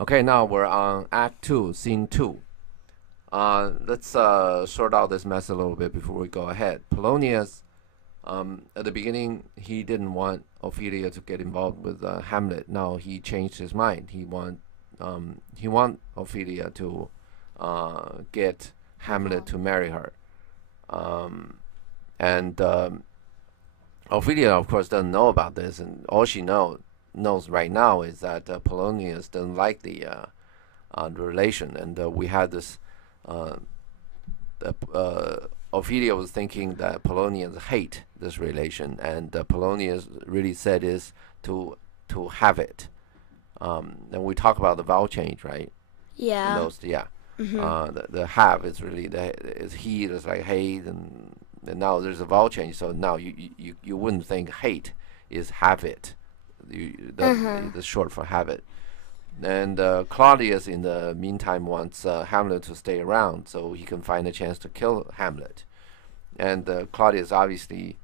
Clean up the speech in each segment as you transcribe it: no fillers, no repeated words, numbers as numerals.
Okay, now we're on Act 2, Scene 2. Let's sort out this mess a little bit before we go ahead. Polonius, at the beginning, he didn't want Ophelia to get involved with Hamlet. Now he changed his mind. He want Ophelia to get Hamlet to marry her. And Ophelia, of course, doesn't know about this, and all she knows right now is that Polonius doesn't like the relation, and we had this. Ophelia was thinking that Polonians hate this relation, and Polonius really said is to have it. And we talk about the vowel change, right? Yeah. Those, yeah. Mm-hmm. The have is really is he is like hate, and now there's a vowel change. So now you wouldn't think hate is have it. The short for have it. And Claudius, in the meantime, wants Hamlet to stay around so he can find a chance to kill Hamlet. And Claudius, obviously,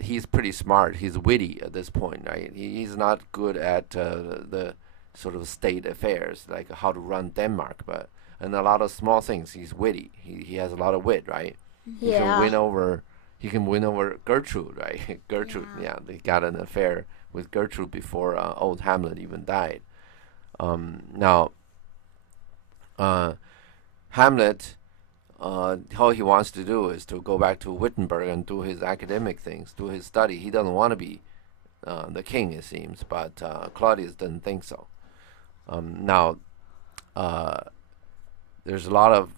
he's pretty smart. He's witty at this point, right? He's not good at the sort of state affairs, like how to run Denmark, but and a lot of small things. He's witty. He has a lot of wit, right? He can Yeah. win over. He can win over Gertrude, right? Gertrude, yeah, they got an affair with Gertrude before old Hamlet even died. Now, Hamlet, all he wants to do is to go back to Wittenberg and do his academic things, do his study. He doesn't want to be the king, it seems, but Claudius doesn't think so. Now, there's a lot of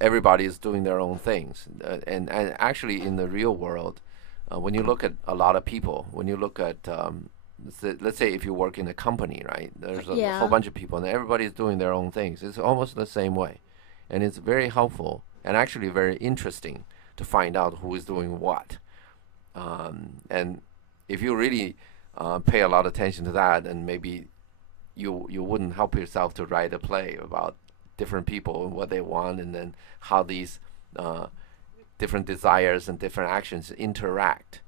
everybody is doing their own things, and actually in the real world, when you look at a lot of people, when you look at let's say if you work in a company, right? There's a whole bunch of people, and everybody's doing their own things. It's almost the same way, and it's very helpful and actually very interesting to find out who is doing what. And if you really pay a lot of attention to that, and maybe you wouldn't help yourself to write a play about different people and what they want, and then how these different desires and different actions interact.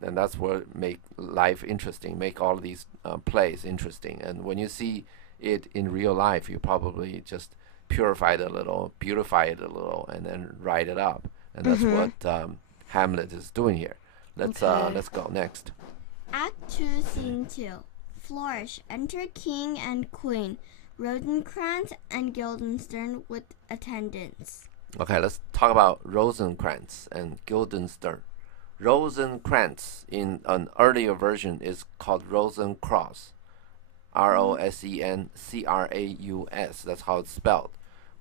And that's what make life interesting, make all of these plays interesting. And when you see it in real life, you probably just purify it a little, beautify it a little, and then write it up. And that's what Hamlet is doing here. Let's go next. Act 2, Scene 2. Flourish. Enter king and queen, Rosencrantz and Guildenstern with attendants. Okay, let's talk about Rosencrantz and Guildenstern. Rosencrantz in an earlier version is called Rosencross. Rosencraus. That's how it's spelled.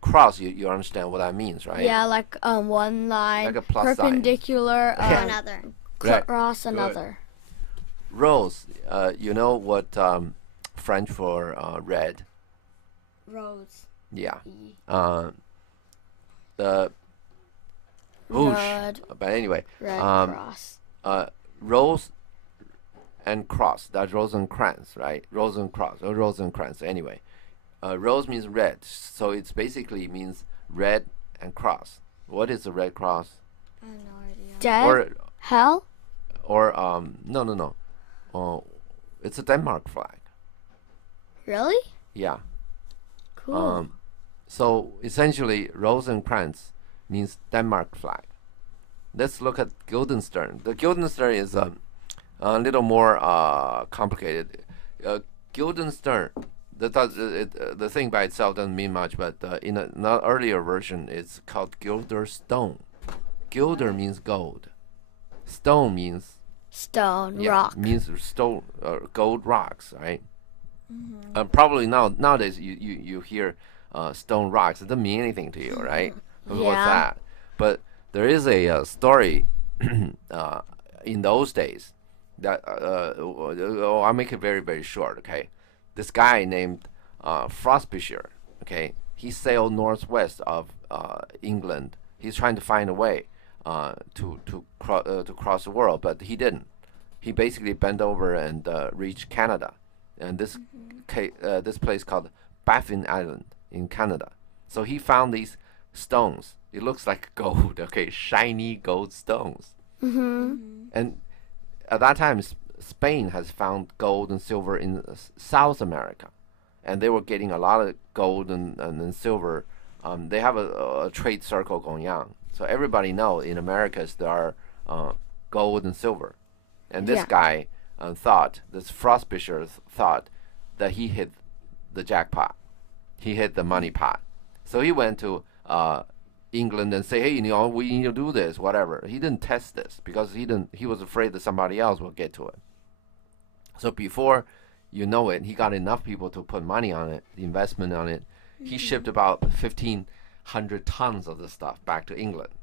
Cross, you understand what that means, right? Yeah, like one line Like a plus sign. perpendicular Another. Right. cross another. Rose, you know what French for red? Rose. Yeah. E. The rouge. Red, But anyway, red cross. rose and cross. That's Rosencrantz, right? Rosencross or Rosencrantz. Anyway, rose means red, so it's basically means red and cross. What is a red cross? I have no idea. Dead? Hell? Or no. It's a Denmark flag. Really? Yeah. Cool. So essentially, Rosencrantz means Denmark flag. Let's look at Guildenstern. The Guildenstern is a little more complicated. Guildenstern, the thing by itself doesn't mean much, but in an earlier version, it's called Gilder Stone. Gilder means gold. Stone means Stone, rock. means stone, gold rocks, right? Probably nowadays you hear stone rocks. It doesn't mean anything to you, right? What's Yeah. that? But there is a story in those days that I'll make it very, very short. Okay, this guy named Frobisher. Okay, he sailed northwest of England. He's trying to find a way to cross the world, but he didn't. He basically bent over and reached Canada, and this place called Baffin Island in Canada. So he found these stones. It looks like gold, okay, shiny gold stones. Mm-hmm. And at that time, Spain has found gold and silver in South America, and they were getting a lot of gold and silver. They have a trade circle going on, so everybody knows in Americas there are gold and silver, and this guy thought, this Frostbisher thought that he hit the jackpot, he hit the money pot, so he went to England and say, hey, we need to do this, whatever. He didn't test this because he was afraid that somebody else will get to it. So before you know it, he got enough people to put money on it, the investment on it. He shipped about 1,500 tons of the stuff back to England.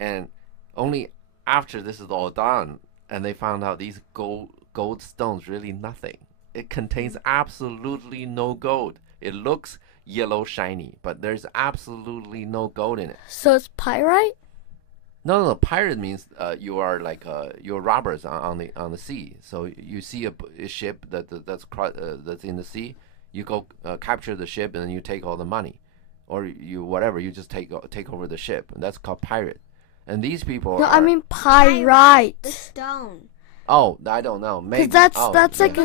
And only after this is all done, and they found out these gold stones really nothing. It contains absolutely no gold. It looks yellow shiny, but there's absolutely no gold in it. So it's pyrite? No. Pirate means you are like you're robbers on the sea. So you see a ship that's in the sea, you go capture the ship and then you take all the money, or you just take over the ship, and that's called pirate. And these people. No, I mean pyrite. The stone. Oh, I don't know. Maybe that's like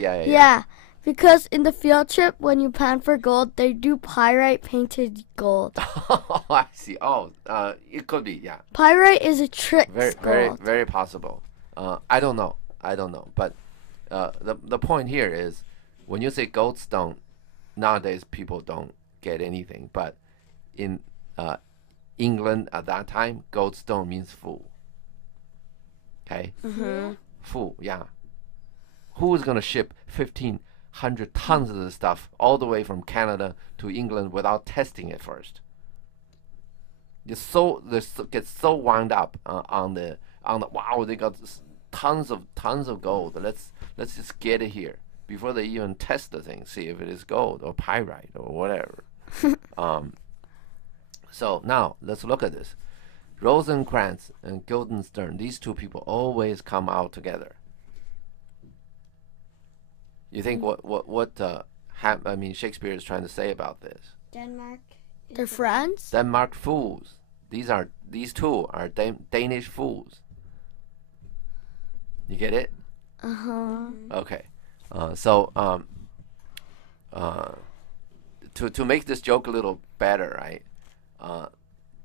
yeah. Because in the field trip, when you pan for gold, they do pyrite painted gold. Oh, I see. Oh, it could be, yeah. Pyrite is a trick gold. Very possible. I don't know. But the point here is, when you say goldstone, nowadays people don't get anything. But in England at that time, goldstone means fool. Okay? Mm-hmm. Fool, yeah. Who is going to ship 1,500 tons of this stuff all the way from Canada to England without testing it first? They get so wound up on the wow, they got tons of gold. Let's just get it here before they even test the thing, see if it is gold or pyrite or whatever. So now let's look at this. Rosencrantz and Guildenstern, these two people always come out together. You think what Shakespeare is trying to say about this? Denmark. They're friends? Denmark fools. These two are Danish fools. You get it? Uh-huh. Okay. To make this joke a little better, right?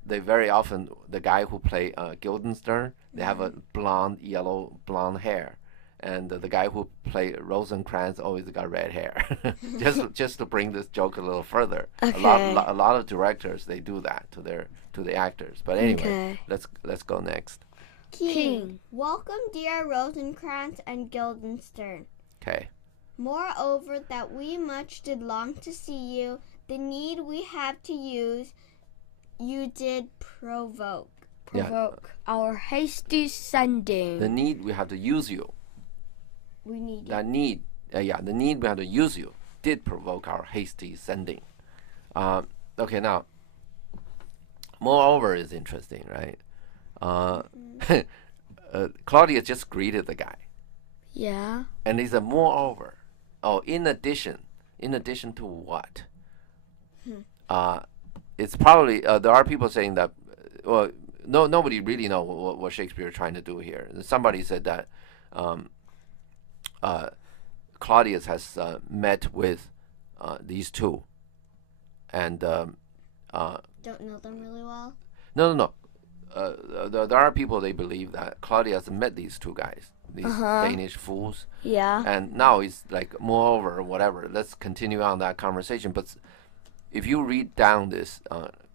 They very often, the guy who play Guildenstern, they have a yellow blonde hair. And the guy who played Rosencrantz always got red hair. just to bring this joke a little further. Okay. A lot of directors, they do that to the actors. But anyway, let's go next. King. Welcome, dear Rosencrantz and Guildenstern. Okay. Moreover, that we much did long to see you, the need we have to use, you did provoke. Our hasty sending. The need we have to use you. We need the need we have to use you did provoke our hasty sending. Okay, now, moreover is interesting, right? Claudius just greeted the guy. Yeah. And he said, moreover. Oh, in addition to what? It's probably, there are people saying that, well, nobody really knows what Shakespeare is trying to do here. Somebody said that Claudius has met with these two, and don't know them really well. No. There are people, they believe that Claudius met these two guys, these Danish fools. Yeah. And now he's like, moreover, whatever. Let's continue on that conversation. But if you read down this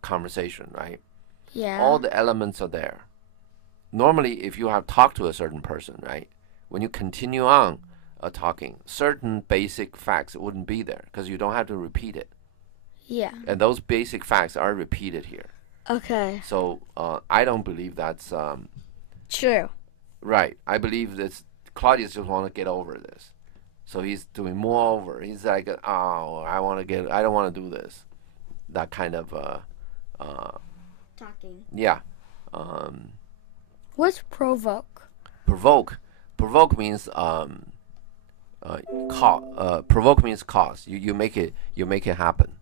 conversation, right? Yeah. All the elements are there. Normally, if you have talked to a certain person, right? When you continue on talking, certain basic facts wouldn't be there because you don't have to repeat it. Yeah. And those basic facts are repeated here. Okay. So I don't believe that's true. Right. I believe that Claudius just want to get over this. So he's doing moreover. He's like, oh, I don't want to do this. That kind of talking. Yeah. What's provoke? Provoke means provoke means cause. You make it happen.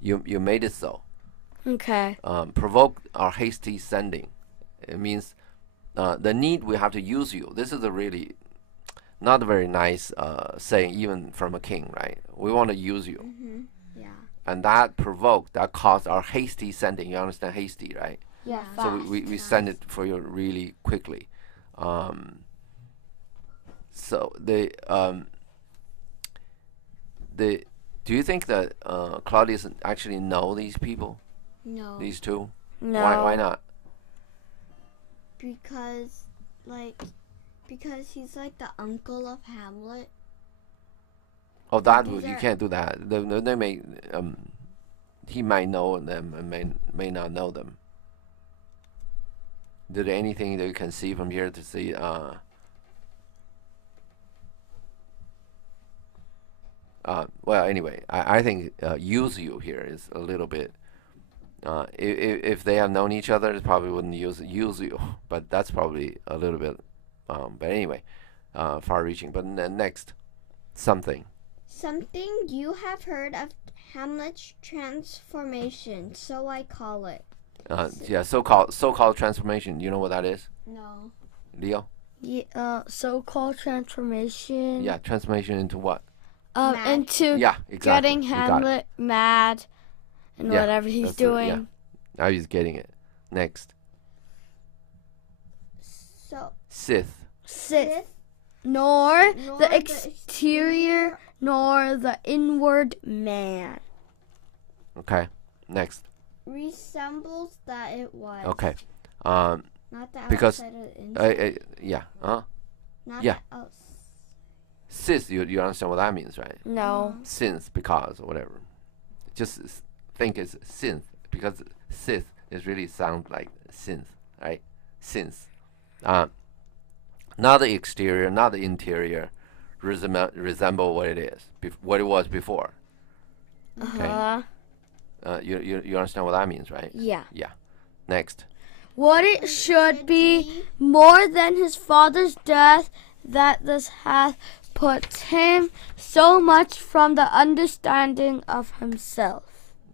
You made it so. Okay. Provoke our hasty sending. It means the need we have to use you. This is a really not a very nice saying, even from a king, right? We want to use you. Mm-hmm. Yeah. And that caused our hasty sending. You understand hasty, right? Yeah. So we send it for you really quickly. So do you think that Claudius actually know these people? No. These two? No. Why not? Because he's like the uncle of Hamlet. Oh, that These you are- can't do that. They may he might know them and may not know them. Is there anything that you can see from here to see? Well, anyway, I think use you here is a little bit. If they have known each other, they probably wouldn't use you, but that's probably a little bit. But anyway, far-reaching. But next, something. Something you have heard of Hamlet's transformation, so I call it. Yeah, so-called transformation. You know what that is, No. Leo? Yeah, so-called transformation. Yeah, transformation into what? Mad. Into Yeah, exactly. getting You got it. Hamlet mad and Yeah, whatever he's that's it, doing. yeah. Now he's getting it. Next, So Sith. Sith, nor Nor the the exterior, nor the inward man. Okay. Next. resembles that it was. Okay. Not the because, outside of the inside. Yeah. Not yeah. the outside. Sith. You understand what that means, right? No. Since, because, or whatever. Just think it's synth, because Sith is really sound like synth, right? Since. Not the exterior, not the interior, resemble what it is, what it was before. Uh-huh. You understand what that means, right? Yeah. Yeah. Next. What it should be more than his father's death, that this hath put him so much from the understanding of himself.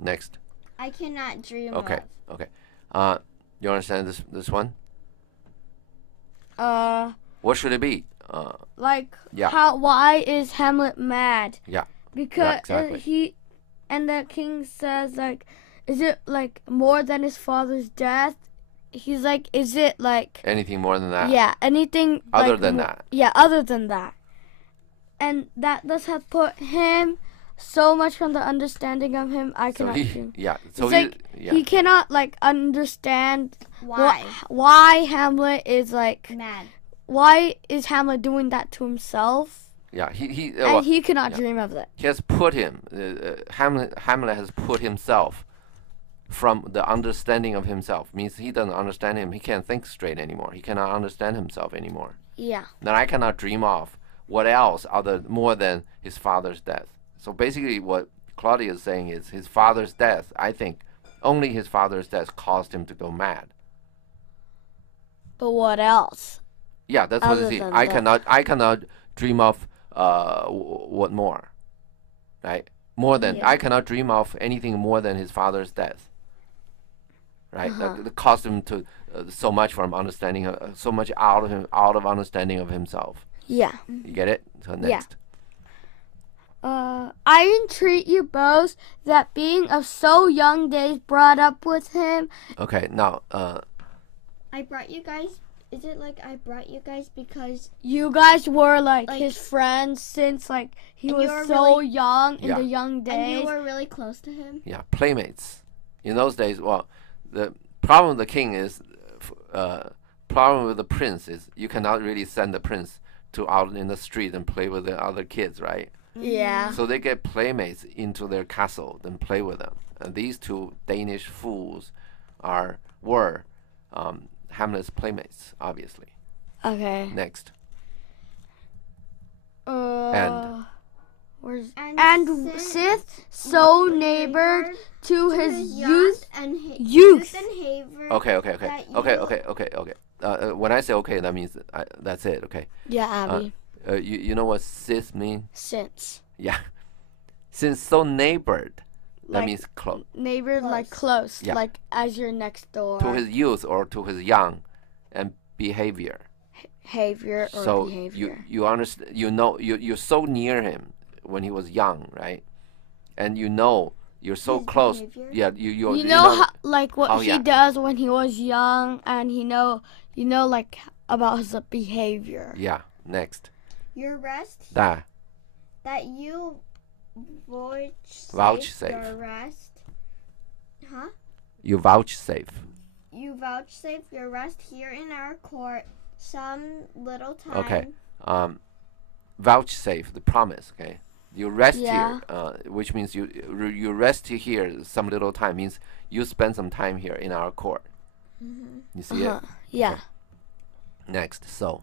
Next. I cannot dream Okay. of. Okay. You understand this one? Uh, What should it be? like Yeah. why is Hamlet mad? Yeah. Because exactly. and the king says, like, is it like more than his father's death? He's like, is it like Anything more than that? yeah, anything Other like, than that. Yeah, other than that. And that does have put him so much from the understanding of him. I So cannot. yeah. So It's like yeah. he cannot like understand Why? why Hamlet is like Mad. why is Hamlet doing that to himself, Yeah. He and he cannot yeah. dream of it. He has put him. Hamlet has put himself from the understanding of himself. Means he doesn't understand him. He can't think straight anymore. He cannot understand himself anymore. Yeah. Then I cannot dream of what else more than his father's death. So basically, what Claudius is saying is his father's death. I think only his father's death caused him to go mad. But what else? Yeah, that's what Other it is. than I cannot dream of what more, right? More than Yeah. I cannot dream of anything more than his father's death, right? That caused him to so much from understanding, so much out of understanding of himself. Yeah. You get it? So next. I entreat you both that being of so young days brought up with him. Okay, now I brought you guys. Is it like I brought you guys because You guys were like Like- his friends since like he And you was were so really- young in Yeah. the young and days. you were really close to him? yeah, playmates. In those days, well, the problem with the king is, problem with the prince is you cannot really send the prince to out in the street and play with the other kids, right? Yeah. So they get playmates into their castle and play with them. And these two Danish fools were Hamlet's playmates, obviously. Okay. Next. Where's And Sith so neighbored to his youth. and youth. and haver. Okay. that Okay. When I say okay, that means that's it. Okay. Yeah, Abby. You know what Sith mean? Since Yeah. Since so neighbored, that Like- means close. neighbored like close, Yeah. like as your next door. To his youth or to his young, and behavior. Behavior or So behavior. you understand, you're so near him when he was young, right? And you're so His close. behavior? Yeah, You know how, like what Oh, he yeah. does when he was young, and you know like about his behavior. Yeah. Next. Your rest That you Vouchsafe. your rest. Huh? you vouchsafe. You vouchsafe your rest here in our court some little time. Okay. Vouchsafe, the promise. Okay. You rest Yeah. here, which means you rest here some little time, means you spend some time here in our court. You see it? Yeah. Okay. Next. So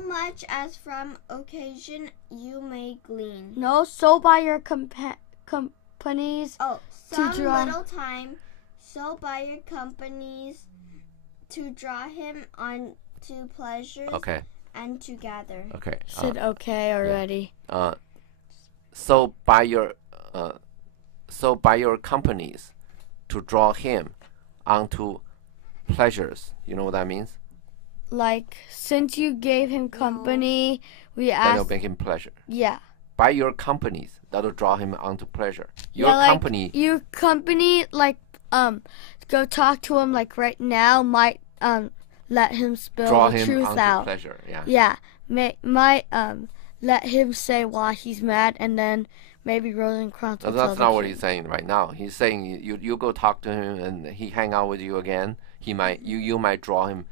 much as from occasion you may glean. No, so by your companies. Oh, some draw. little time, so by your companies to draw him on to pleasures Okay. and to gather. Okay. Said okay already. So by your companies to draw him onto pleasures. You know what that means? Like, since you gave him company, we That'll asked. make him pleasure. Yeah. By your companies, that'll draw him onto pleasure. Your Yeah, like, company. Your company, like, go talk to him, like, right now, might, let him spill Draw the him truth onto out. pleasure. Yeah. Yeah. Might, let him say why he's mad, and then maybe Rosencrantz will No, that's tell not the what truth. he's saying right now. He's saying you go talk to him and he hang out with you again. He might you might draw him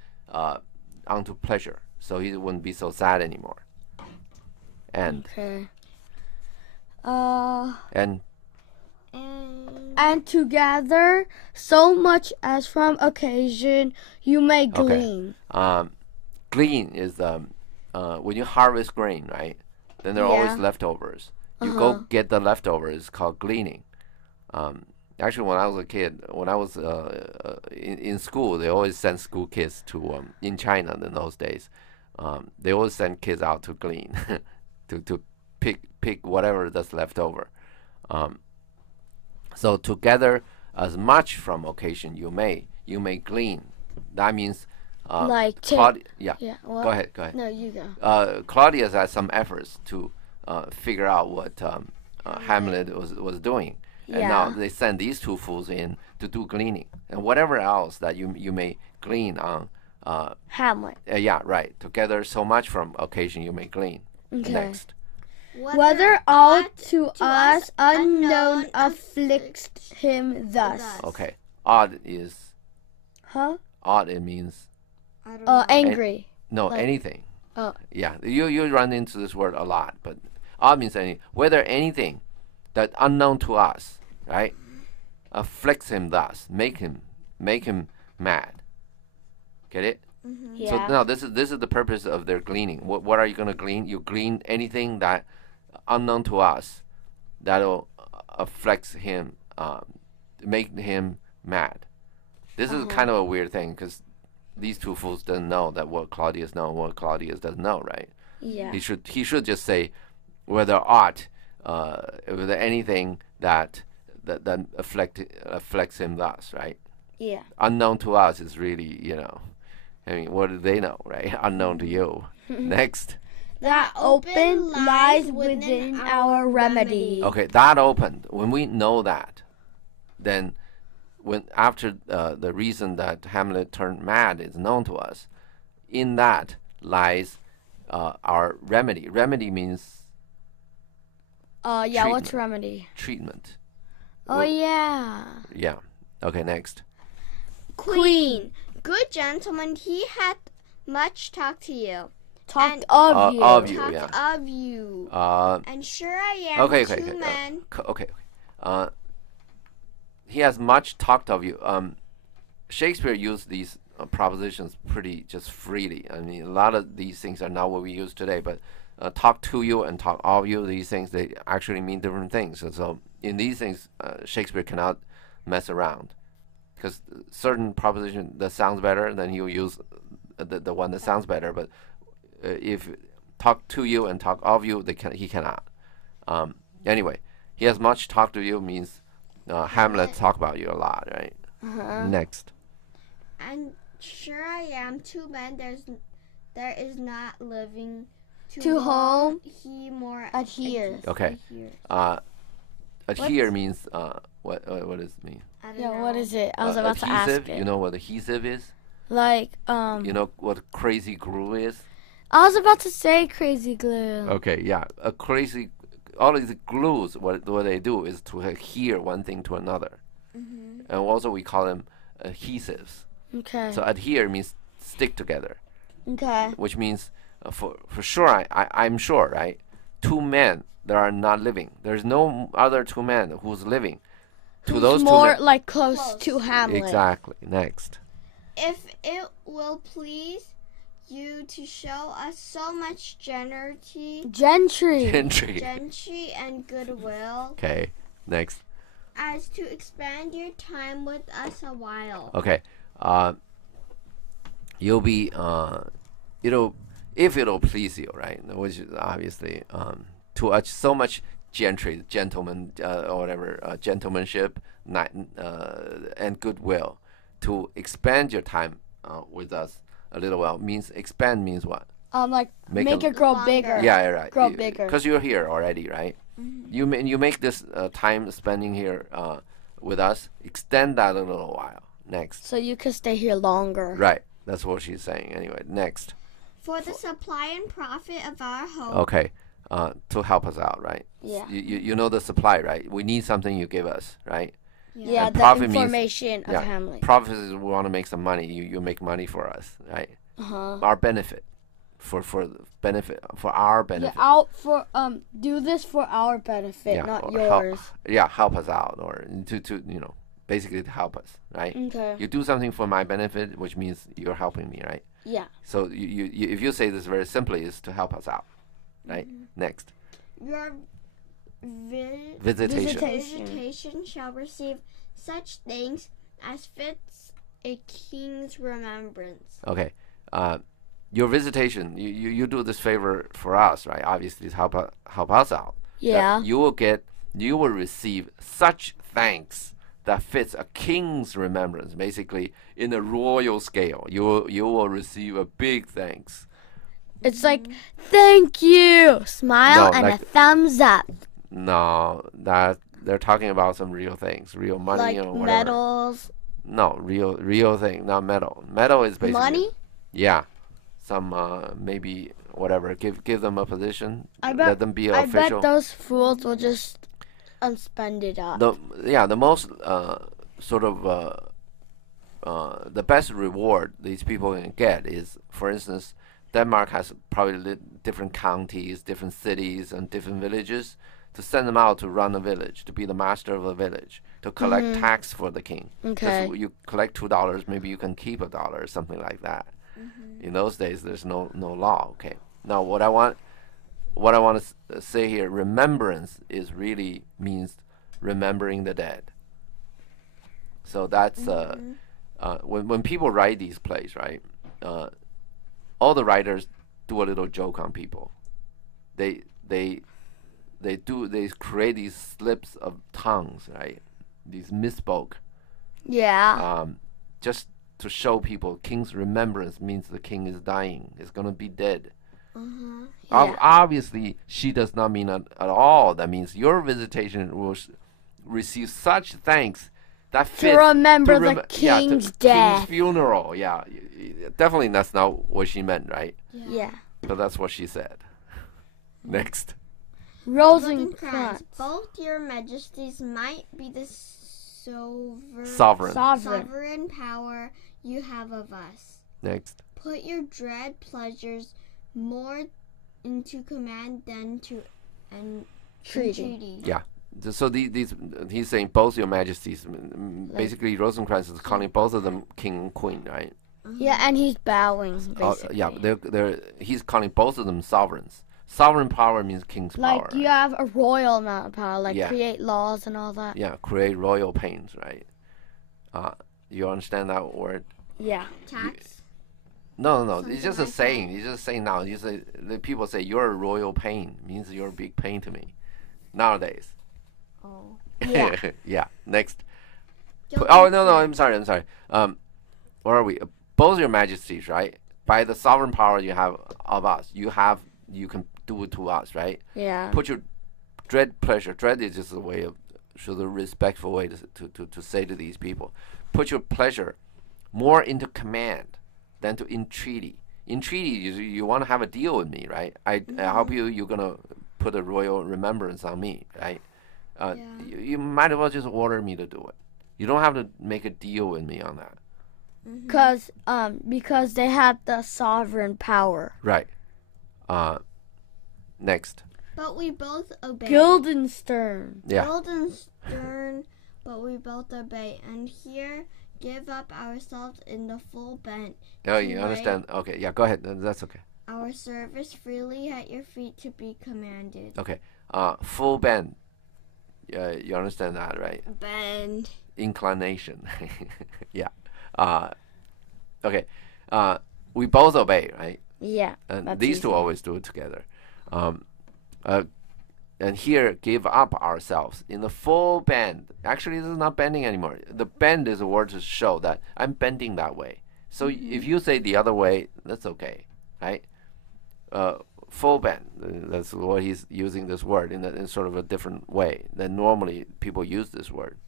onto pleasure, so he wouldn't be so sad anymore. And Okay. and And together, so much as from occasion you may glean. glean is when you harvest grain, right? Then there are Yeah. always leftovers. You go get the leftovers, called gleaning. Actually, when I was a kid, when I was in school, they always sent school kids to in China in those days. They always send kids out to glean, to pick whatever that's left over. So together, as much from occasion you may glean. That means Like, yeah. what? Go ahead. No, you go. Claudius had some efforts to figure out what Hamlet was doing. And now they send these two fools in to do gleaning. And whatever else that you may glean on. Hamlet. Yeah, right. Together so much from occasion you may glean. Okay. Next. Whether aught to us unknown afflicts him thus. Okay. Odd is... Huh? Odd, it means... I don't know. Angry. No, Like- anything. Oh. Yeah, you run into this word a lot, but odd means anything. Whether anything that unknown to us, right, afflicts him thus, make him mad. Get it? Yeah. So now this is the purpose of their gleaning. What are you gonna glean? You glean anything that unknown to us that'll afflicts him, make him mad. This is kind of a weird thing because these two fools doesn't know that what Claudius knows, what Claudius doesn't know, right? Yeah. He should just say whether aught, whether anything that afflicts him thus, right? Yeah. Unknown to us is really, I mean, what do they know, right? Unknown to you. Next. That open lies within our remedy. Okay, that opened. When we know that, then when after the reason that Hamlet turned mad is known to us, in that lies our remedy. Remedy means Yeah, what's treatment. remedy? treatment. Oh, yeah. Yeah. Okay, next. Queen, good gentleman, he hath much talked to you. Talked And- of you. Of you, Talked yeah. of you. Uh, And sure I am okay, two men. Okay. He has much talked of you. Shakespeare used these propositions pretty just freely. I mean, a lot of these things are not what we use today, but talk to you and talk of you, these things, they actually mean different things. And so in these things, Shakespeare cannot mess around. Because certain proposition that sounds better, then he'll use the one that sounds better. But if talk to you and talk of you, he cannot. Anyway, he has much talk to you means Hamlet talk about you a lot, right? Next. And Sure I am. Too bad there is not living To home he more adheres. Okay. Adhere means what does it mean? I don't Yeah, know. what is it? I was about to ask Adhesive. it. You know what adhesive is? Like You know what crazy glue is? I was about to say crazy glue. Okay, yeah. All these glues, what they do is to adhere one thing to another. Mm-hmm. And also we call them adhesives. Okay. So adhere means stick together, Okay. which means for sure, I'm sure, right? Two men that are not living. There's no other two men who's living. To Who's those two more men. like close to Hamlet. Exactly. Next. If it will please you to show us so much Gentry. gentry and goodwill Okay. Next. as to expand your time with us a while. Okay. You'll be if it'll please you, right? Which is obviously to so much gentleman or whatever, gentlemanship, and goodwill, to expand your time with us a little while. Means expand means what? Like Make make a- it grow Longer. bigger. Yeah, right. Grow bigger. Because you're here already, right? Mm-hmm. You make this time spending here with us extend that a little while. Next. So you could stay here longer. Right. That's what she's saying. Anyway, next. For the supply and profit of our hope. Okay. To help us out, right? Yeah. You know the supply, right? We need something, you give us, right? Yeah, And the profit means- information of yeah. Hamlet. Profit is we want to make some money. You make money for us, right? Uh-huh. Our benefit, for the benefit, for our Yeah, benefit. out for do this for our benefit, Yeah, not or yours. help us out, or to basically to help us, right? Okay. You do something for my benefit, which means you're helping me, right? Yeah. So you if you say this very simply, is to help us out, right? Next, Your visitation. visitation shall receive such thanks as fits a king's remembrance. Okay. Your visitation, you do this favor for us, right? Obviously, to help us out. Yeah. That you will receive such thanks that fits a king's remembrance. Basically, in a royal scale, you will receive a big thanks. It's like thank you, smile, No, and like- a thumbs up, No, that they're talking about some real things, real money like or whatever. medals, No, real thing, not metal. Metal is basically money. Yeah, some maybe whatever. Give them a position. I Let them be I official. bet those fools will just unspend it up. The most sort of the best reward these people can get is, for instance, Denmark has probably different counties, different cities, and different villages. To send them out to run a village, to be the master of a village, to collect tax for the king. Okay. Just you collect $2, maybe you can keep $1, something like that. In those days, there's no law. Okay. Now, what I want to say here, remembrance is really means remembering the dead. So that's when people write these plays, right? All the writers do a little joke on people. They create these slips of tongues, right? These misspoke. Yeah. Just to show people king's remembrance means the king is dying, is going to be dead. Yeah. Obviously, she does not mean at all. That means your visitation will receive such thanks that To fits remember the yeah, to king's death. King's funeral. Yeah, definitely that's not what she meant, right? Yeah. But that's what she said. Next. Rosencrantz. Both your majesties might be the Sovereign. sovereign power you have of us. Next. Put your dread pleasures more into command than to entreaty. Yeah. So these he's saying both your majesties. Basically, Rosencrantz is calling both of them king and queen, right? Yeah, and he's bowing, basically. Yeah, he's calling both of them sovereigns. Sovereign power means king's Like, power. you have a royal amount of power, like Yeah. create laws and all that. Yeah, create royal pains, right? You understand that word? Yeah. Tax. No. Something It's just a like saying. It's just a saying now. You say the people say you're a royal pain means you're a big pain to me. Nowadays. Oh. Yeah. Yeah. Next. Don't Oh be no. sad. I'm sorry. Where are we? both your majesties, right? By the sovereign power you have of us, you can do it to us, right? Yeah. Put your pleasure. Dread is just a way of, sort of respectful way to say to these people. Put your pleasure more into command than to entreaty. Entreaty, you want to have a deal with me, right? I help you. You're gonna put a royal remembrance on me, right? You might as well just order me to do it. You don't have to make a deal with me on that. Because they have the sovereign power. Right. Next. But we both obey. Guildenstern. Yeah. Guildenstern, but we both obey. And here, give up ourselves in the full bent. Oh, you understand? Okay. Yeah. Go ahead. That's okay. Our service freely at your feet to be commanded. Okay. Full bend. You understand that, right? Bend. Inclination. Yeah. Okay. We both obey, right? Yeah. And these two always do it together. And here, give up ourselves in the full bend. Actually, this is not bending anymore. The bend is a word to show that I'm bending that way. So if you say the other way, that's okay, right? Full bend. That's what he's using this word in sort of a different way than normally people use this word.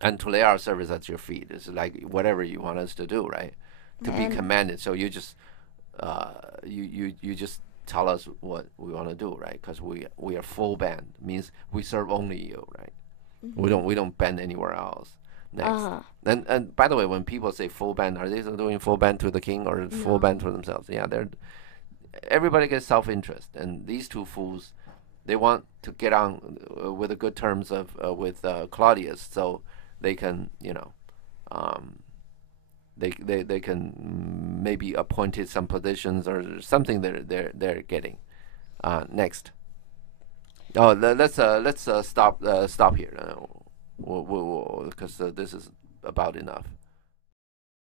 And to lay our service at your feet is like whatever you want us to do, right? To be commanded. So you just you just tell us what we want to do, right? Because we are full band, means we serve only you, right? We don't bend anywhere else. Next. And by the way, when people say full band, are they doing full band to the king or full band to themselves? Yeah, everybody gets self-interest, and these two fools, they want to get on with the good terms of with Claudius, so they can, they can maybe appointed some positions or something they're getting. Next. Oh, let's stop here, because this is about enough.